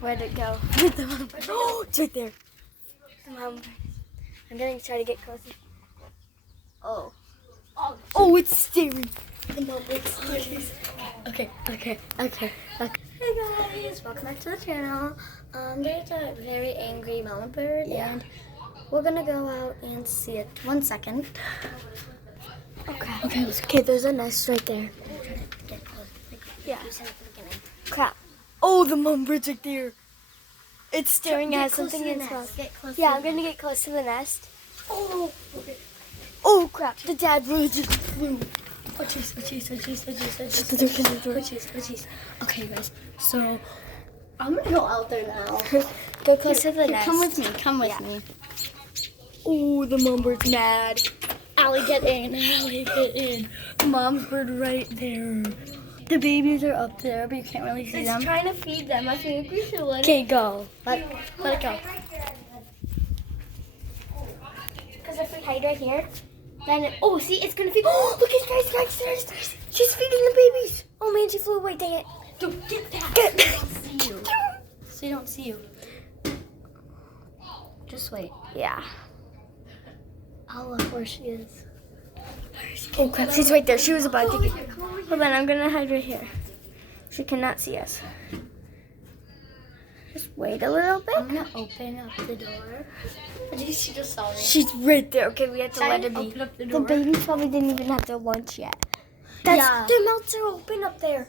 Where'd it go? Oh, it's right there. I'm gonna try to get closer. Oh. Oh, it's staring. The mumbird's staring. Okay. Hey guys, welcome back to the channel. There's a very angry mama bird, and we're gonna go out and see it. 1 second. Okay, there's a nest right there. Yeah. Crap. Oh, the mumbird's right there. It's staring at something in its mouth. Yeah, I'm gonna get close to the nest. Oh, okay. Oh crap, the dad bird just flew. Oh jeez. Okay, guys, so I'm gonna go out there now. Go close to the nest. Come with me. Oh, the mumbird's mad. Allie, get in. Mom's bird right there. The babies are up there, but you can't really see them. It's trying to feed them. I think we should let it. Okay, go. Let it go. Because if we hide right here, then see, it's gonna feed. Oh, look, it's guys. She's feeding the babies. Oh man, she flew away. Dang it. Don't get that. Get They don't see you. Just wait. Yeah. I'll look where she is. Oh crap, she's right there. She was about to get. Hold on, I'm gonna hide right here. She cannot see us. Just wait a little bit. I'm gonna open up the door. She just saw me. She's right there. Okay, we have to let her be. Open up the The door. babies probably didn't even have their lunch yet. Yeah. Their mouths are open up there.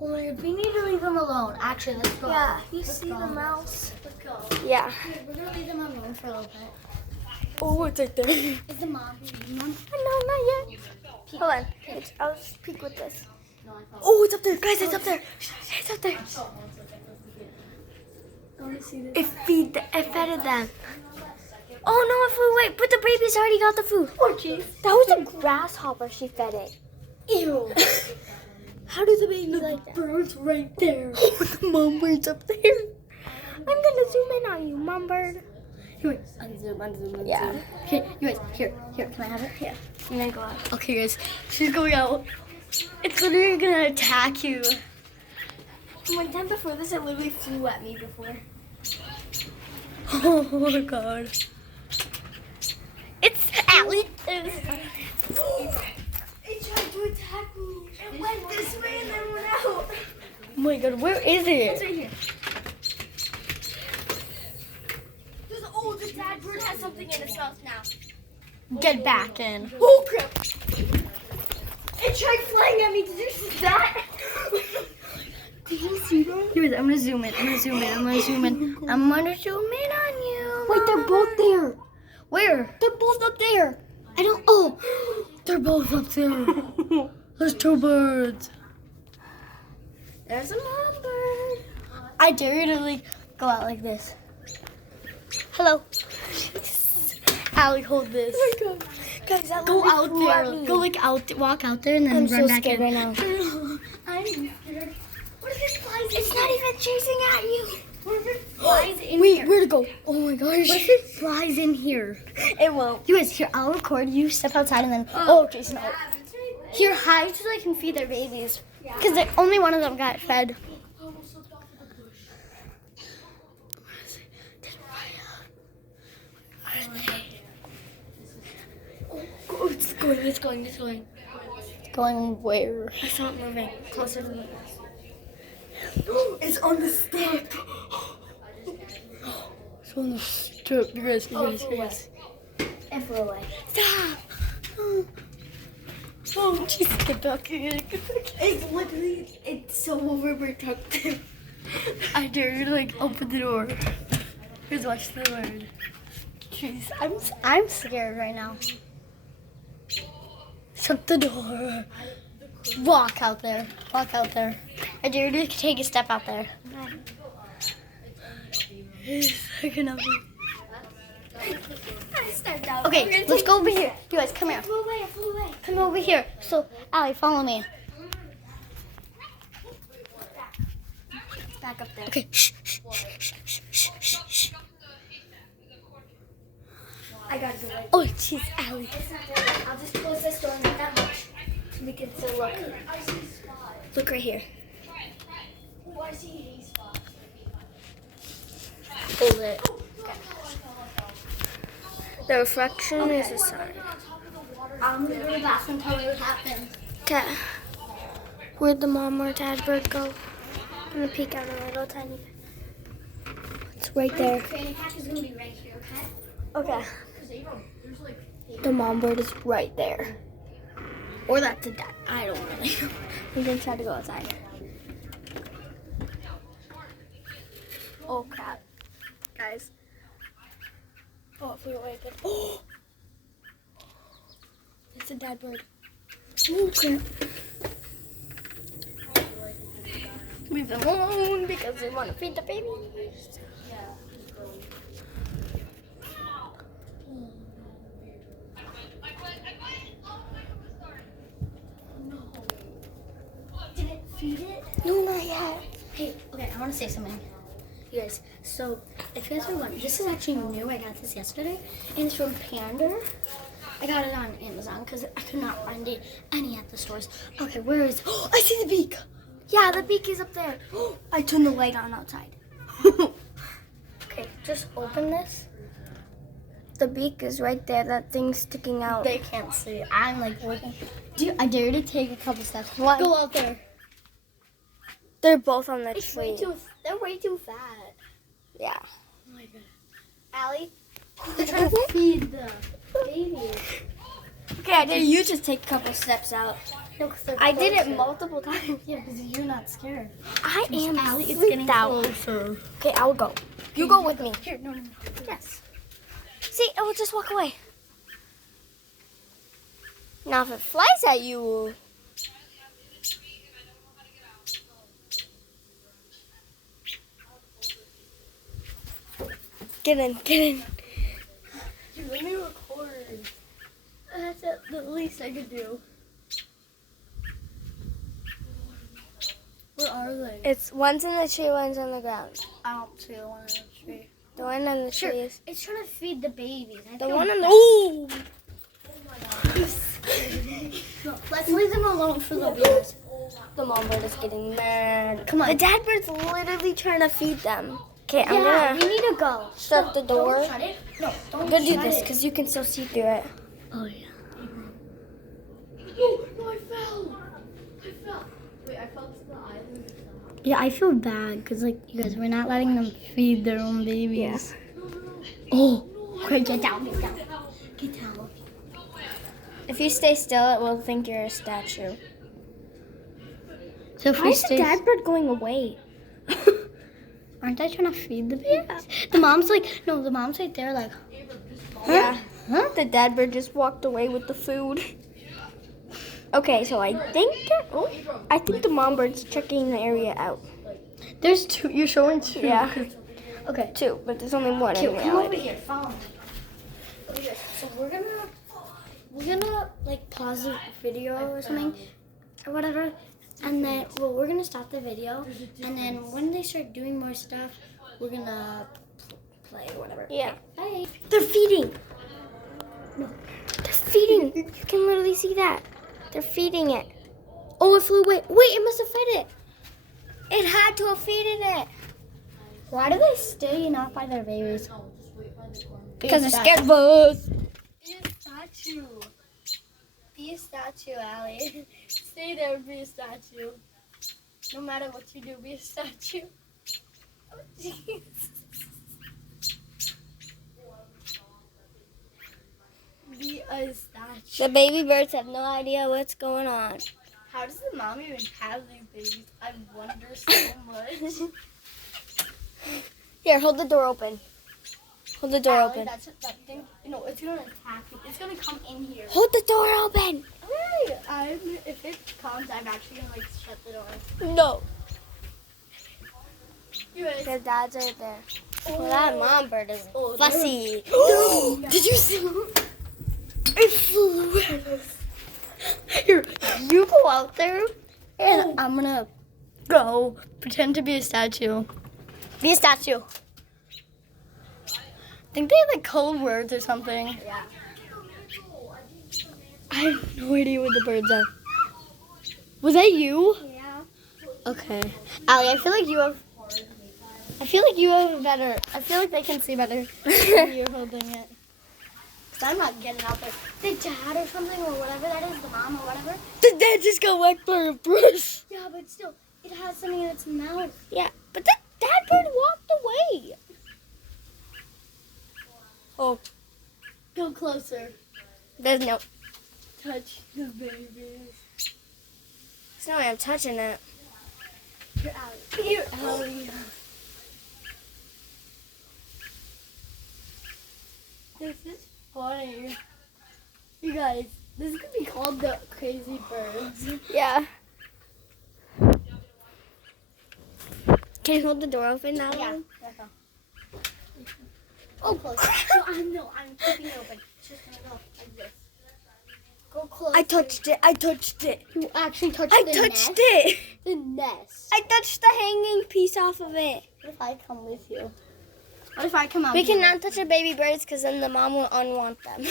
Oh my god, we need to leave them alone. Actually, let's go. Yeah, you Let's see go. the mouse? Let's go. Yeah. We're gonna leave them alone for a little bit. Oh, it's right there. Is the mom leaving them? No, not yet. Hold on. I'll just peek with this. Oh, it's up there. Guys, it's up there. It's up there. It fed them. Oh, no, it flew away. But the babies already got the food. Oh jeez. That was a grasshopper she fed it. Ew. How do the babies like that? Bird's right there. Oh, the mom bird's up there. I'm going to zoom in on you, mom bird. Here, unzoom. Yeah. Okay, you guys, here, can I have it? Yeah. I'm going to go out. Okay, guys, she's going out. It's literally gonna attack you. One time before this, it literally flew at me before. Oh my god. It's Allie. It tried to attack me. It went this way and then went out. Oh my god, where is It's it? right here. The dad bird has something in its mouth now. Get back in. Oh crap! It tried flying at me. Did you see that? Did you see that? Here, I'm gonna zoom in. I'm gonna zoom in on you. Wait, they're both there. Where? They're both up there. They're both up there. There's two birds. There's a mom bird. I dare you to go out like this. Hello. Allie, hold this. Oh my god. Guys, that Go literally out flew at there. me. Go walk out there and then I'm run so back scared in. right now. I'm scared. What if it flies? It's not even chasing at you. What if it flies in Wait, here? where'd it go? Oh my gosh. What if it flies in here? It won't. You guys, here, I'll record. You step outside and then. Jason. Here, hide so they can feed their babies. Because only one of them got fed. Oh, it's going. Going where? I saw it moving closer to the nest. It's on the stick. It's on the strip. You guys. It flew away. Stop! Oh, jeez, get back here. It's literally, it's so overprotective. I dare you to open the door. Here's watch the bird. Jeez, I'm scared right now. Shut the door. Walk out there. I dare you to take a step out there. I cannot be. I stepped out. Okay, let's go over here. You guys, come here. I flew away. Come over here. So, Allie, follow me. Back up there. Okay. Shh. I gotta do it. Oh, jeez, Allie. It's not there. I'll just close this door, not that much. We can still look. Look right here. Oh, I see these spots. hold it. The reflection is a sign. I'm gonna go to the bathroom and tell me what happened. Okay. Where'd the mom or dad bird go? I'm gonna peek out a little tiny bit. It's right there. Fanny pack is gonna be right here, okay? Okay. The mom bird is right there. Or that's the dad. I don't really know. He's gonna try to go outside. Oh crap. Guys. Oh, if we wake it. Oh! It's a dad bird. Oh crap. Leave them alone because they want to feed the babies. Did it feed it? No, not yet. Hey, okay, I want to say something. You guys, so if you guys are wondering, this is actually new. I got this yesterday, and it's from Panda. I got it on Amazon because I could not find it any at the stores. Okay, where is it? Oh, I see the beak. Yeah, the beak is up there. I turned the light on outside. Okay, just open this. The beak is right there. That thing's sticking out. They can't see it. I'm like working. Dude, I dare you to take a couple steps. What? Go out there. They're both on the It's tree. they're way too fat. Yeah. Oh my god. Allie, they're trying to feed the baby. Okay, I dare you just take a couple steps out. No, 'cause they're I did it closer. multiple times. Yeah, because you're not scared. I am Allie, it's freaked getting out. closer. Okay, I will go. You go with me. Here, no. Yes. See, I will just walk away. Now, if it flies at you, get in, get in. Dude, let me record. That's the least I could do. Where are they? It's one's in the tree, one's on the ground. I don't see the one in the tree. The one on the Sure. tree is It's trying to feed the babies. the one on the. Ooh! Let's leave them alone for the babies. The mom bird is getting mad. Come on. The dad bird's literally trying to feed them. Okay, I'm Yeah, gonna we need to go. shut the door. Don't shut it. No, don't I'm gonna do shut this it. because you can still see through it. Oh yeah. No, I fell. Wait, I fell to the island. Yeah, I feel bad because like you guys, we're not letting them feed their own babies. Oh, okay, get down, get down, get down. If you stay still, it will think you're a statue. So if Why is the dad bird going away? aren't I trying to feed the babies? The mom's like, no, the mom's right there, like, Yeah. huh? The dad bird just walked away with the food. Okay, so I think the mom bird's checking the area out. There's two. You're showing two. Yeah. Okay. Two, but there's only one in Come over reality. here, follow me. Okay, so we're gonna like pause the video or something or whatever, and then we're gonna stop the video, and then when they start doing more stuff, we're gonna play or whatever. Yeah. Bye. They're feeding. They're feeding. You can literally see that. They're feeding it. Oh, it flew away. Wait, it must have fed it. It had to have feeded it. Why do they stay not by their babies? Because they're scared of us. Be a statue. Be a statue, Allie. Stay there and be a statue. No matter what you do, be a statue. Oh, jeez. Be a statue. The baby birds have no idea what's going on. How does the mom even have these babies? I wonder so much. Here, hold the door open. Hold the door Allie, open. that thing, no, it's gonna attack you. It's gonna come in here. Hold the door open. Hey, if it comes, I'm actually gonna like shut the door. No. Anyways, Their dad's right there. Well, that mom bird is Oh, fussy. Did you see? It flew at us. Here, you go out there, and I'm gonna go pretend to be a statue. Be a statue. I think they have like code words or something. Yeah. I have no idea what the birds are. Was that you? Yeah. Okay. Allie, I feel like you have I feel like you have a better. I feel like they can see better when you're holding it. Cause I'm not getting out there. The dad or something or whatever that is, the mom or whatever. The dad just got whacked by a brush. Yeah, but still, it has something in its mouth. Yeah, but the dad bird walked away. Oh, Go closer. there's no. Touch the baby. Snowy, I'm touching it. You're out. You're out. This is funny. You guys, this could be called the Crazy Birds. Yeah. Can you hold the door open now? Yeah. Oh, close. No, I'm keeping it open. It's just gonna go like this. Go close. I touched it. I touched it. You actually touched I the touched nest? it. The nest. I touched the hanging piece off of it. What if I come with you? What if I come out We here? cannot touch the baby birds because then the mom will unwant them.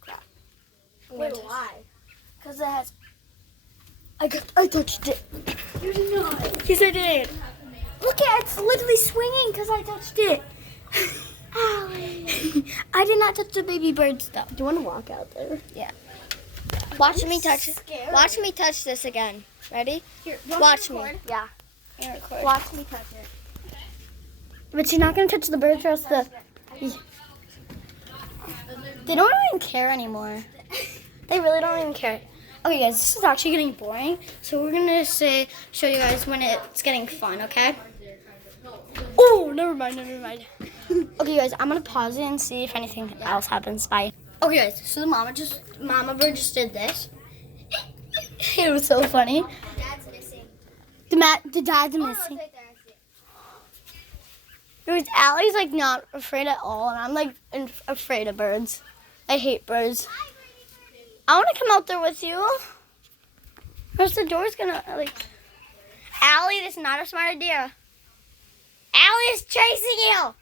Crap. Wait, why? Because it has. I touched it. You did not. Yes, I did. Look at it. It's literally swinging because I touched it. I did not touch the baby birds though. Do you want to walk out there? Watch me touch it. Scary. Watch me touch this again. Ready? Here, Watch me. Yeah. Here, record. Watch me touch it. But you're not gonna touch the birds or else the. They don't even care anymore. They really don't even care. Okay, guys, this is actually getting boring. So we're gonna show you guys when it's getting fun. Okay. Oh, never mind. Okay, guys, I'm gonna pause it and see if anything else happens. Bye. Okay, guys, so the mama bird just did this. It was so funny. Dad's missing. The dad's missing. right there. I see it. Because Allie's like not afraid at all, and I'm like afraid of birds. I hate birds. I want to come out there with you. Or else the door's gonna like. Allie, this is not a smart idea. Allie is chasing you.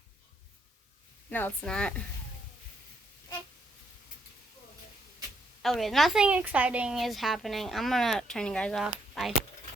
No, it's not. Okay, nothing exciting is happening. I'm gonna turn you guys off. Bye.